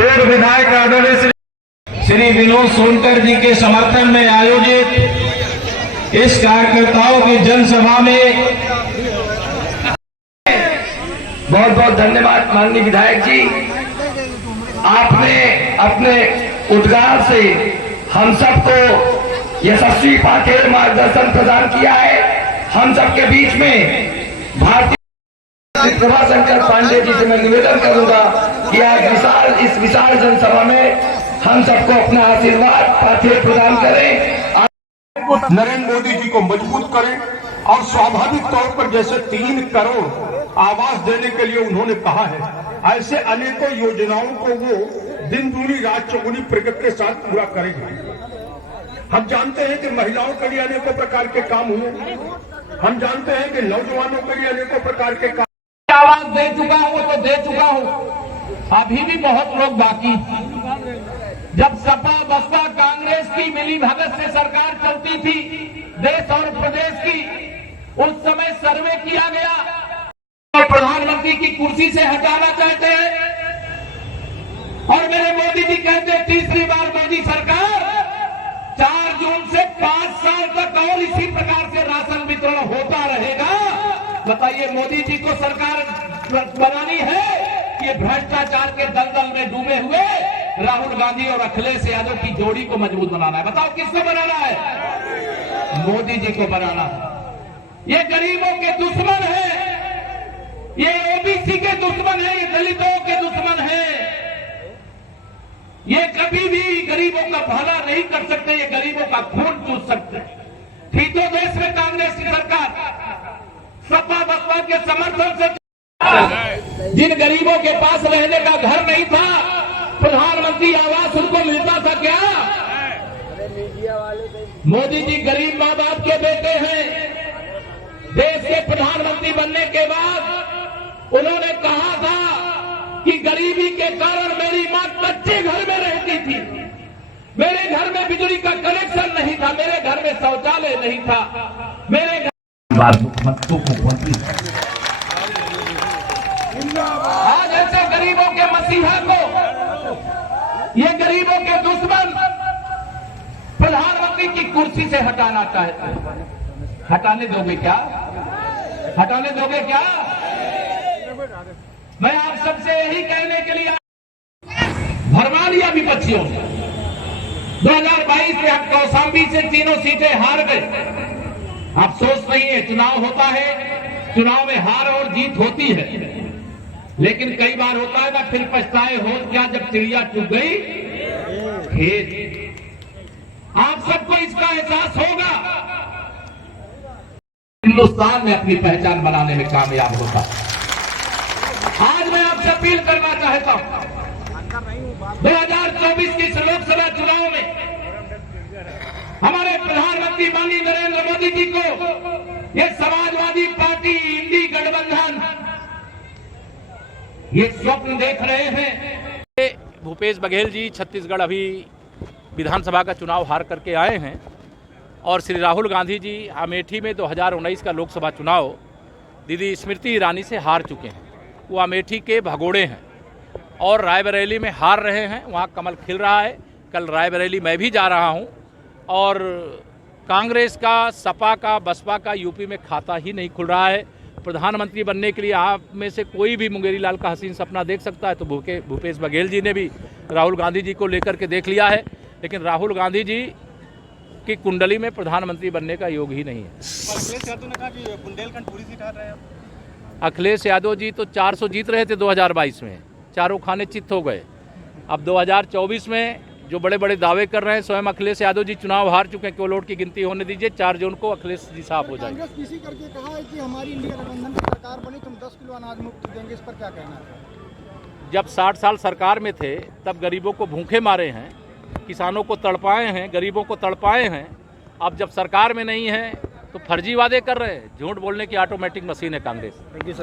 पूर्व विधायक आदरणीय श्री विनोद सोनकर जी के समर्थन में आयोजित इस कार्यकर्ताओं की जनसभा में बहुत बहुत धन्यवाद। माननीय विधायक जी, आपने अपने उद्गार से हम सबको यशस्वी पाठेर मार्गदर्शन प्रदान किया है। हम सबके बीच में भारतीय प्रभाशंकर पांडे जी से मैं निवेदन करूंगा कि आज इस विशाल जनसभा में हम सबको अपना आशीर्वाद पाठेर प्रदान करें। नरेंद्र मोदी जी को मजबूत करें और स्वाभाविक तौर पर जैसे 3 करोड़ आवास देने के लिए उन्होंने कहा है, ऐसे अनेकों योजनाओं को वो दिन दूनी रात चौगुनी प्रगति के साथ पूरा करेंगे। हम जानते हैं कि महिलाओं के लिए अनेकों प्रकार के काम हुए, हम जानते हैं कि नौजवानों के लिए अनेकों प्रकार के काम। आवाज दे चुका हूं तो दे चुका हूं, अभी भी बहुत लोग बाकी। जब सपा बसपा कांग्रेस की मिली भगत से सरकार चलती थी देश और प्रदेश की, उस समय सर्वे किया गया और प्रधानमंत्री की कुर्सी से हटाना चाहते हैं। और मेरे मोदी जी कहते हैं तीसरी बार मोदी सरकार 4 जून से 5 साल तक और इसी प्रकार से राशन वितरण होता रहेगा। बताइए, मोदी जी को सरकार बनानी है कि ये भ्रष्टाचार के दलदल में डूबे हुए राहुल गांधी और अखिलेश यादव की जोड़ी को मजबूत बनाना है? बताओ किसको बनाना है? मोदी जी को बनाना है। ये गरीबों के दुश्मन है, ये ओबीसी के दुश्मन है, ये दलितों के दुश्मन है। ये कभी भी गरीबों का भला नहीं कर सकते, ये गरीबों का खून चूस सकते। थी तो देश में कांग्रेस की सरकार सपा बसपा के समर्थन से, जिन गरीबों के पास रहने का घर नहीं था, प्रधानमंत्री आवास उनको मिलता था क्या? मोदी जी गरीब मां बाप के बेटे हैं। देश के प्रधानमंत्री बनने के बाद उन्होंने कहा था कि गरीबी के कारण मेरी मां कच्चे घर में रहती थी, मेरे घर में बिजली का कनेक्शन नहीं था, मेरे घर में शौचालय नहीं था, मेरे घर आज ऐसे गरीबों के मसीहा को, ये गरीबों के दुश्मन प्रधानमंत्री की कुर्सी से हटाना चाहते हैं। हटाने दोगे क्या? हटाने दोगे क्या? मैं आप सबसे यही कहने के लिए भरवा लिया विपक्षियों ने। 2022 में हम कौशाम्बी से 3 सीटें हार गए। अफसोस नहीं है, चुनाव होता है, चुनाव में हार और जीत होती है, लेकिन कई बार होता है ना, फिर पछताए हो क्या जब चिड़िया चुग गई खेत। आप सबको इसका एहसास होगा। हिंदुस्तान में अपनी पहचान बनाने में कामयाब होता। आज मैं आपसे अपील करना चाहता हूं, 2024 की लोकसभा चुनाव में हमारे प्रधानमंत्री माननीय नरेंद्र मोदी जी को ये समाजवादी पार्टी, इंडी गठबंधन ये स्वप्न देख रहे हैं। भूपेश बघेल जी छत्तीसगढ़ अभी विधानसभा का चुनाव हार करके आए हैं और श्री राहुल गांधी जी अमेठी में 2019 का लोकसभा चुनाव दीदी स्मृति ईरानी से हार चुके हैं। वो अमेठी के भगोड़े हैं और रायबरेली में हार रहे हैं, वहाँ कमल खिल रहा है। कल रायबरेली मैं भी जा रहा हूँ और कांग्रेस का, सपा का, बसपा का यूपी में खाता ही नहीं खुल रहा है। प्रधानमंत्री बनने के लिए आप में से कोई भी मुंगेरी लाल का हसीन सपना देख सकता है, तो भूपेश बघेल जी ने भी राहुल गांधी जी को लेकर के देख लिया है, लेकिन राहुल गांधी जी की कुंडली में प्रधानमंत्री बनने का योग ही नहीं है। अखिलेश यादव ने कहा कि बुंदेलखंड पूरी सीट हार रहे हैं। अखिलेश यादव जी तो 400 जीत रहे थे 2022 में, चारों खाने चित्त हो गए। अब 2024 में जो बड़े बड़े दावे कर रहे हैं, स्वयं अखिलेश यादव जी चुनाव हार चुके हैं। केवल वोट की गिनती होने दीजिए, 4 जून को अखिलेश जी साफ हो जाएंगे। कांग्रेस किसी करके कहा है कि हमारी इंडिया गठबंधन की सरकार बनी, तुम 10 किलो अनाज मुफ्त देंगे, इस पर क्या कहना है? जब 60 साल सरकार में थे तब गरीबों को भूखे मारे हैं, किसानों को तड़पाए हैं, गरीबों को तड़पाए हैं। अब जब सरकार में नहीं है तो फर्जी वादे कर रहे हैं। झूठ बोलने की ऑटोमेटिक मशीन है कांग्रेस।